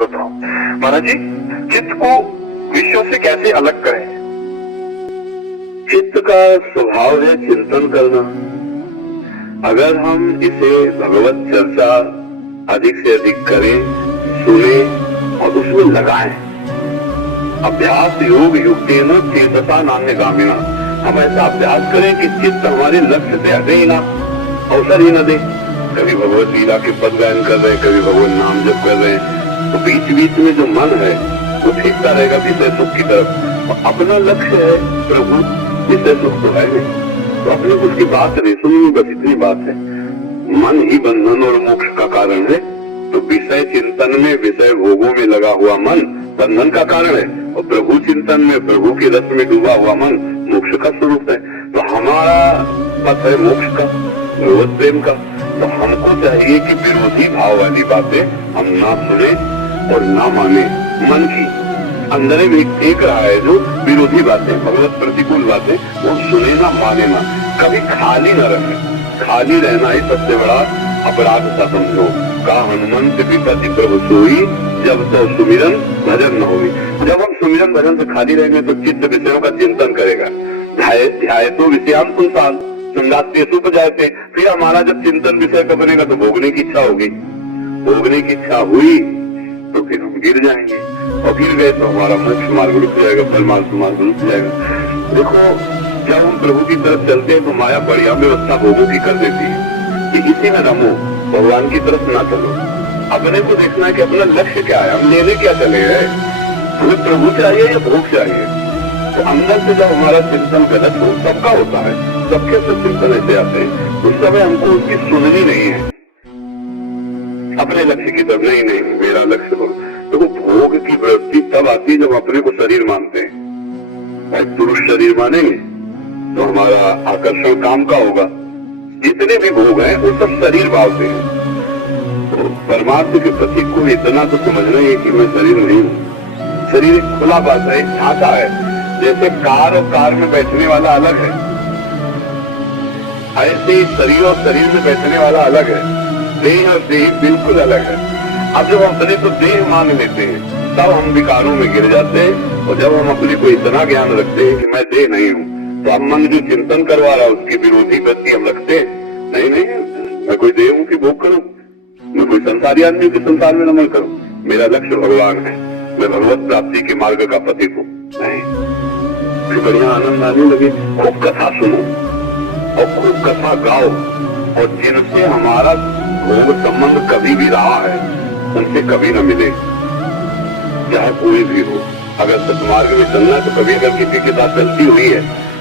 बताता हूँ महाराज जी। चित्त को विश्व से कैसे अलग करें? चित्त का स्वभाव है चिंतन करना। अगर हम इसे भगवत चर्चा अधिक से अधिक करें, सुने और उसमें लगाएं, अभ्यास योग युक्ति न चेतसा नान्य गामिना, हम ऐसा अभ्यास करें कि चित्त हमारे लक्ष्य से हटे ही ना, अवसर ही न दे। कभी भगवत लीला के पद गायन कर रहे हैं, कभी भगवत नाम जप कर रहे हैं, तो बीच बीच में जो मन है वो फेंकता रहेगा विषय सुख की तरफ। और अपना लक्ष्य है प्रभु, विषय सुख तो है नहीं, तो अपने कुछ की बात नहीं सुननी, बस इतनी बात है। मन ही बंधन और मोक्ष का कारण है, तो विषय चिंतन में, विषय भोगों में लगा हुआ मन बंधन का कारण है, और प्रभु चिंतन में, प्रभु के रस में डूबा हुआ मन मोक्ष का स्वरूप है। तो हमारा पथ है मोक्ष का, भगवत प्रेम का। तो हमको चाहिए कि विरोधी भाव वाली बातें हम ना सुने और ना माने। मन की अंदर में एक रहा है जो विरोधी बातें, भगवत प्रतिकूल बातें, वो सुने ना माने ना, कभी खाली न रहे। खाली रहना ही सबसे बड़ा अपराध सा समझो। का हनुमंत विपत्ति प्रभु सोई, जब तो सुमिरन भजन न होगी। जब हम सुमिरन भजन से खाली रहेंगे तो चित्त विषयों का चिंतन करेगा। ध्याय तो विषयान संसार संगाते सुख जाते। फिर हमारा जब चिंतन विषय का बनेगा तो भोगने की इच्छा होगी। भोगने की इच्छा हुई तो फिर हम गिर जाएंगे, और गिर गए तो हमारा मोक्ष मार्ग रुक जाएगा, परमार्थ मार्ग रुक जाएगा। देखो, जब हम प्रभु की तरफ चलते हैं तो माया बढ़िया व्यवस्था भोगों की कर देती है कि इसी में रमो, भगवान की तरफ ना चलो। अपने को देखना है कि अपना लक्ष्य क्या है, हम लेने क्या चले गए, हमें प्रभु चाहिए या भोग चाहिए। तो अंदर से जब हमारा चिंतन गलत हो, सबका होता है, सबके सब चिंतन ऐसे आते हैं, उस समय हमको उसकी सुननी नहीं है, अपने लक्ष्य की तरफ। नहीं, मेरा लक्ष्य तो वो भोग की वृत्ति तब आती है जब अपने को शरीर मानते हैं। भाई पुरुष शरीर मानेंगे तो हमारा आकर्षण काम का होगा। जितने भी भोग हैं वो सब शरीर भाव से हैं। तो परमात्मा के प्रति को इतना तो समझना है कि मैं शरीर नहीं हूँ। शरीर एक खुला बात है, एक छाता है। जैसे कार और कार में बैठने वाला अलग है, ऐसे ही शरीर और शरीर में बैठने वाला अलग है। देह और देह बिल्कुल अलग है। अब जब हम अपने को देह मान लेते हैं तब हम विकारों में गिर जाते हैं, और जब हम अपने को इतना ज्ञान रखते हैं कि मैं देह नहीं हूँ, तो अब मन जो चिंतन करवा रहा है उसकी विरोधी वृत्ति हम रखते हैं। नहीं, मैं कोई देह हूँ कि भोग करूँ, मैं कोई संसारी आदमी के संसार में नमन करूँ। मेरा लक्ष्य भगवान है, मैं भगवत प्राप्ति के मार्ग का पथिक हूँ। नहीं, फिर बढ़िया आनंद आने लगे। खूब कथा सुनो और खूब कथा गाओ, और जिनसे हमारा भोग संबंध कभी भी रहा है उनसे कभी न मिले, चाहे कोई भी हो। अगर सत्मार्ग में चलना है तो कभी अगर किसी के साथ गलती हुई है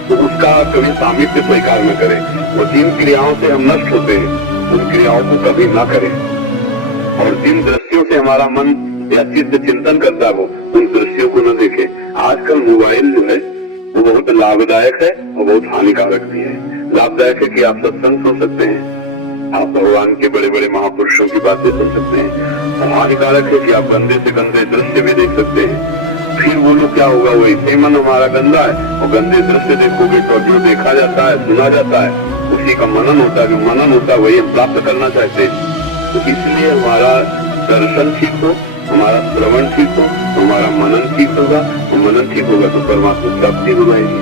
तो उसका कभी सामीप्य स्वीकार न करें। और जिन क्रियाओं से हम नष्ट होते हैं उन क्रियाओं को कभी ना करें, और जिन दृश्यों से हमारा मन या चित्त चिंतन करता हो उन दृश्यों को न देखें। आजकल मोबाइल जो है वो बहुत लाभदायक है और बहुत हानिकारक भी है। लाभदायक है कि आप सत्संग सुन सकते हैं, आप भगवान के बड़े बड़े महापुरुषों की बातें सुन सकते हैं, और हानिकारक है कि आप गंदे से गंदे दृश्य भी देख सकते हैं। फिर वो लोग क्या होगा, वो ऐसे मन हमारा गंदा है, और गंदे दृश्य देखोगे तो जो देखा जाता है, सुना जाता है, उसी का मनन होता है। जो मनन होता है वही हम प्राप्त करना चाहते हैं। तो इसलिए हमारा दर्शन ठीक हो, हमारा श्रवण ठीक हो, हमारा मनन ठीक होगा, तो मनन ठीक होगा तो परमात्मा प्राप्ति हो जाएगी।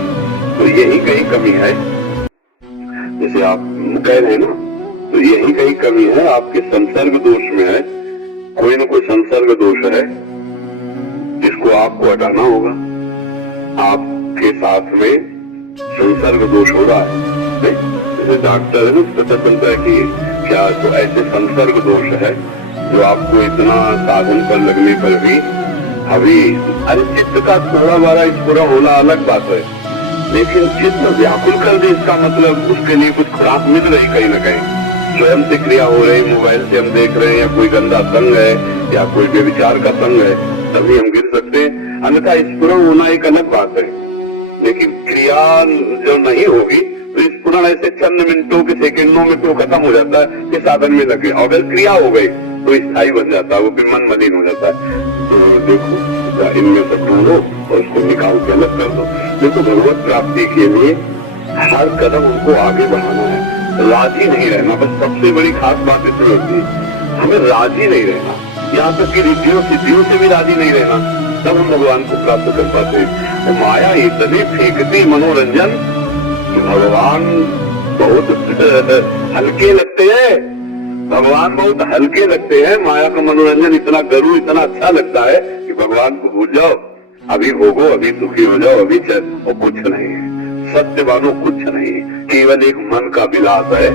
तो यही कहीं कमी है, जैसे आप कह रहे हैं ना, तो यही कहीं कमी है, आपके संसर्ग दोष में है। कोई न कोई संसर्ग दोष है जिसको आपको हटाना होगा। आपके साथ में संसर्ग दोष हो रहा है, जैसे डॉक्टर है ना, पता चलता है कि क्या तो ऐसे संसर्ग दोष है जो आपको इतना साधन पर लगने पर भी अभी, अरे चित्त का थोड़ा बारा इस पूरा होना अलग बात है, लेकिन चित्त व्याकुल कर दे, इसका मतलब उसके लिए कुछ खुराक मिल रही कहीं ना कहीं। स्वयं से क्रिया हो रही, मोबाइल से हम देख रहे हैं, या कोई गंदा संग है या कोई व्यभिचार का संग है, तभी हम गिर सकते हैं। अन्यथा स्फुरण होना एक अलग बात है, लेकिन क्रिया जो नहीं होगी तो स्फुरण ऐसे चंद मिनटों के सेकंडों में तो खत्म हो जाता है कि साधन में लगे। अगर क्रिया हो गई तो स्थायी बन जाता है, वो फिर मन मलिन हो जाता है। तो देखो, इनमें से ढूंढो और उसको निकाल के अलग कर दो। देखो, भगवत प्राप्ति के लिए हर कदम उनको आगे बढ़ाना है, राजी नहीं रहना। बस सबसे बड़ी खास बात इसमें होती है, हमें राजी नहीं रहना। यहाँ तक कि रिद्धियों सिद्धियों से भी राजी नहीं रहना, तब हम भगवान को प्राप्त कर पाते हैं। तो माया इतनी फेंकती मनोरंजन कि भगवान बहुत हल्के लगते हैं, भगवान बहुत हल्के लगते हैं। माया का मनोरंजन इतना गरु इतना अच्छा लगता है कि भगवान को भूल जाओ, अभी भोगो, अभी सुखी हो जाओ, अभी चल, और कुछ नहीं है। सत्य मानो कुछ नहीं, केवल एक मन का विलास है।